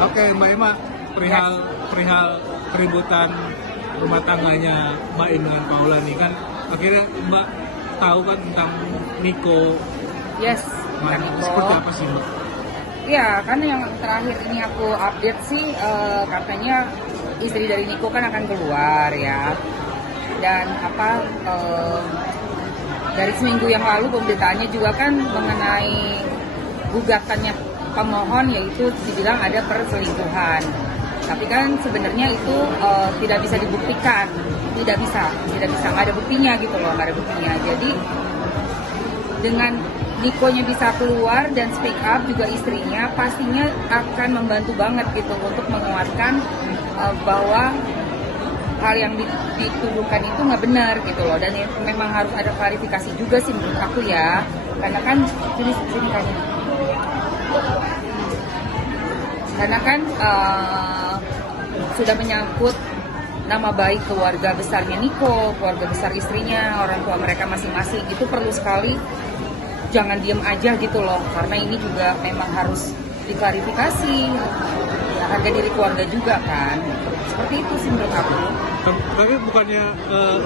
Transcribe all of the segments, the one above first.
Oke, Mbak Ima, perihal perihal keributan rumah tangganya Mbak Im dengan Paula nih kan akhirnya Mbak tahu kan tentang Niko. Yes, Nah, kan Niko. seperti apa sih Mbak? Ya, kan yang terakhir ini aku update sih katanya istri dari Niko kan akan keluar ya. Dan dari seminggu yang lalu pemberitaannya juga kan mengenai gugatannya pemohon, yaitu dibilang ada perselingkuhan. Tapi kan sebenarnya itu tidak bisa dibuktikan, tidak bisa, nggak ada buktinya gitu loh, nggak ada buktinya. Jadi dengan Nikonya bisa keluar dan speak up juga istrinya, pastinya akan membantu banget gitu untuk menguatkan bahwa hal yang dituduhkan itu nggak benar gitu loh. Dan memang harus ada klarifikasi juga sih menurut aku ya, karena kan sini kan, karena kan sudah menyangkut nama baik keluarga besarnya Niko, keluarga besar istrinya, orang tua mereka masing-masing. Itu perlu sekali jangan diem aja gitu loh, karena ini juga memang harus diklarifikasi ya, harga diri keluarga juga kan, seperti itu sih menurut aku. Tapi bukannya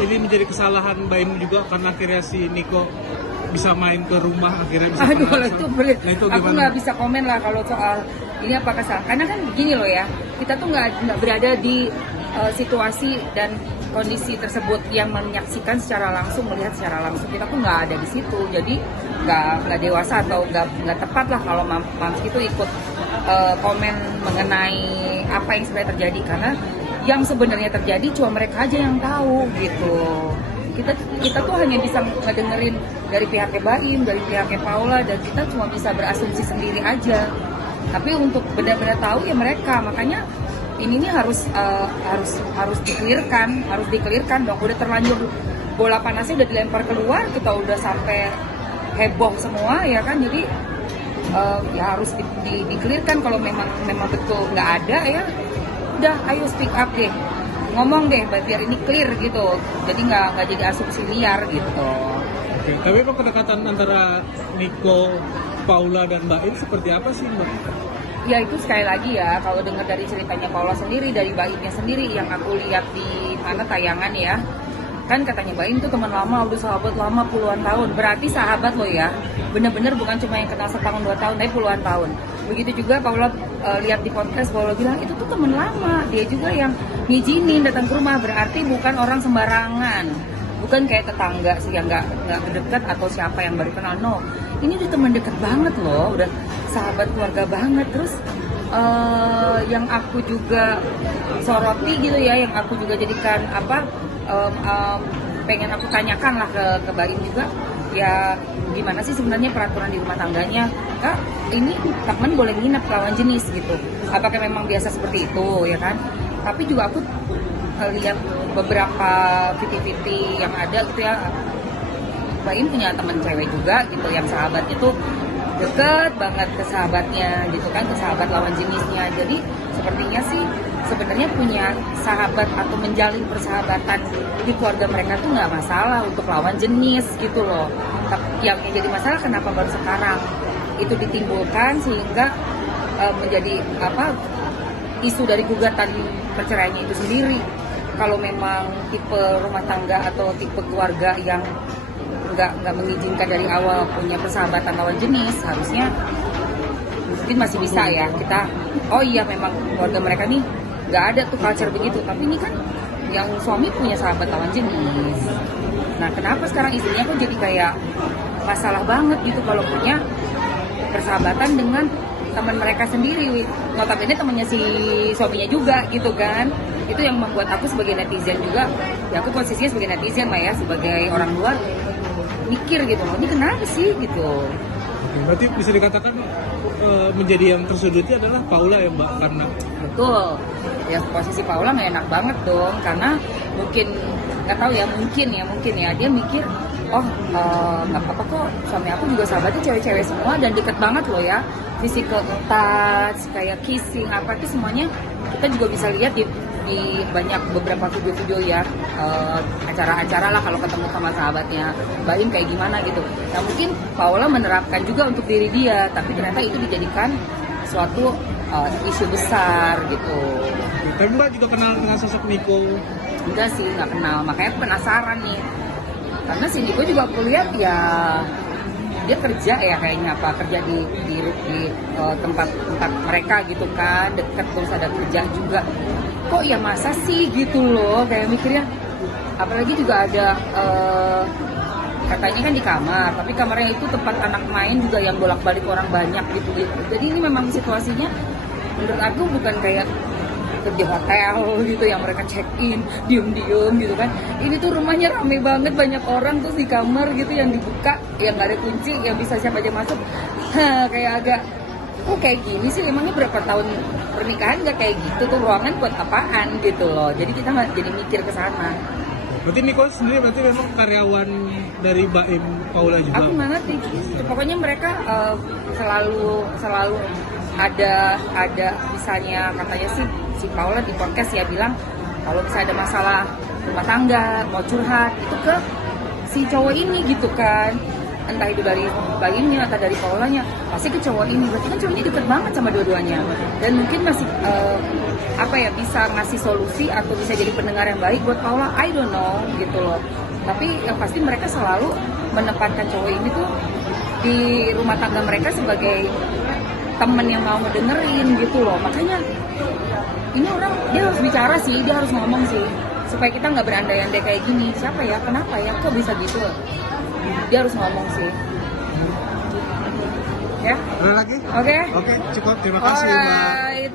ini menjadi kesalahan Mbak Im juga karena akhirnya si Niko bisa main ke rumah akhirnya bisa Aduh, kalau itu itu aku gimana? nggak bisa komen lah kalau soal ini apa kesalahan, karena kan begini loh ya, kita tuh nggak berada di situasi dan kondisi tersebut yang menyaksikan secara langsung, melihat secara langsung. Kita tuh nggak ada di situ, jadi nggak dewasa atau nggak tepat lah kalau Mams itu ikut komen mengenai apa yang sebenarnya terjadi, karena yang sebenarnya terjadi cuma mereka aja yang tahu gitu. Kita tuh hanya bisa ngedengerin dari pihaknya Baim, dari pihaknya Paula, dan kita cuma bisa berasumsi sendiri aja. Tapi untuk benar-benar tahu ya mereka, makanya ini nih harus dikelirkan dong. Udah terlanjur bola panasnya udah dilempar keluar, kita udah sampai heboh semua ya kan. Jadi ya harus dikelirkan kalau memang betul nggak ada ya. Udah, ayo speak up deh, ngomong deh biar ini clear gitu. Jadi nggak jadi asumsi liar gitu. Oke, tapi emang kedekatan antara Niko, Paula dan Mbak Im seperti apa sih Mbak? Ya itu sekali lagi ya, kalau dengar dari ceritanya Paula sendiri, dari Baimnya sendiri yang aku lihat di mana tayangan ya, kan katanya Baim tuh teman lama, udah sahabat lama puluhan tahun. Berarti sahabat lo ya, bener-bener bukan cuma yang kenal setahun 2 tahun, tapi puluhan tahun. Begitu juga Paula lihat di podcast, Paula bilang itu tuh teman lama, dia juga yang ngizinin datang ke rumah, berarti bukan orang sembarangan, bukan kayak tetangga sih yang nggak dekat atau siapa yang baru kenal. No, ini udah teman dekat banget loh, udah sahabat keluarga banget. Terus yang aku juga soroti gitu ya, yang aku juga jadikan pengen aku tanyakan lah ke Baim juga, ya gimana sih sebenarnya peraturan di rumah tangganya, Kak, ini teman boleh nginep lawan jenis gitu, apakah memang biasa seperti itu ya kan. Tapi juga aku lihat beberapa VT yang ada gitu ya, Baim punya teman cewek juga gitu yang sahabatnya tuh deket banget ke sahabatnya gitu kan, ke sahabat lawan jenisnya. Jadi sepertinya sih sebenarnya punya sahabat atau menjalin persahabatan di keluarga mereka tuh nggak masalah untuk lawan jenis gitu loh. Tapi yang jadi masalah kenapa baru sekarang itu ditimbulkan sehingga menjadi isu dari gugatan perceraiannya itu sendiri. Kalau memang tipe rumah tangga atau tipe keluarga yang nggak mengizinkan dari awal punya persahabatan lawan jenis, harusnya mungkin masih bisa ya kita, oh iya memang keluarga mereka nih nggak ada tuh culture begitu. Tapi ini kan yang suami punya sahabat lawan jenis. Nah kenapa sekarang istrinya kok jadi kayak masalah banget gitu kalau punya persahabatan dengan teman mereka sendiri, notabene temannya si suaminya juga gitu kan. Itu yang membuat aku sebagai netizen juga, ya aku posisinya sebagai netizen lah ya, sebagai orang luar mikir gitu loh, ini kenapa sih gitu. Oke, berarti bisa dikatakan menjadi yang tersudutnya adalah Paula ya Mbak, karena Betul, ya posisi Paula nggak enak banget dong, karena mungkin nggak tahu ya, mungkin ya dia mikir, oh nggak apa-apa kok, suami aku juga sahabatnya cewek-cewek semua dan deket banget loh ya, physical touch, kayak kissing apa itu semuanya kita juga bisa lihat di banyak beberapa video-video ya, acara-acara lah kalau ketemu sama sahabatnya Baim kayak gimana gitu. Nah mungkin Paula menerapkan juga untuk diri dia, tapi ternyata itu dijadikan suatu isu besar gitu. Tapi Mbak juga kenal dengan sosok Niko. Enggak sih, nggak kenal. Makanya aku penasaran nih. Karena si Niko juga aku lihat ya dia kerja ya kayaknya kerja di tempat mereka gitu kan, deket terus ada kerja juga. Kok ya masa sih gitu loh, kayak mikirnya. Apalagi juga ada katanya kan di kamar, tapi kamarnya itu tempat anak main juga yang bolak-balik orang banyak gitu. Jadi ini memang situasinya menurut aku bukan kayak kerja hotel gitu yang mereka check in diem-diem gitu kan. Ini tuh rumahnya rame banget, banyak orang terus di kamar gitu yang dibuka yang nggak ada kunci yang bisa siapa aja masuk. Kayak agak kayak gini sih, emangnya berapa tahun pernikahan nggak kayak gitu tuh, ruangan buat apaan gitu loh. Jadi kita nggak jadi mikir ke sana. Berarti Niko sendiri berarti memang karyawan dari Baim Paula juga? Aku nggak ngerti. Pokoknya mereka selalu ada misalnya katanya sih si Paula di podcast ya bilang kalau misalnya ada masalah rumah tangga mau curhat itu ke si cowok ini gitu kan, entah itu dari Baimnya atau dari Paulanya pasti ke cowok ini. Berarti kan cowoknya deket banget sama dua-duanya dan mungkin masih bisa ngasih solusi atau bisa jadi pendengar yang baik buat Paula. I don't know gitu loh. Tapi yang pasti mereka selalu menempatkan cowok ini tuh di rumah tangga mereka sebagai temen yang mau ngedengerin gitu loh. Makanya ini orang dia harus bicara sih, dia harus ngomong sih supaya kita nggak berandai-andai kayak gini. Siapa ya, kenapa ya, kok bisa gitu? Dia harus ngomong sih. Ya. Ada lagi? Oke. Oke, cukup. Terima kasih, Mbak. Alright.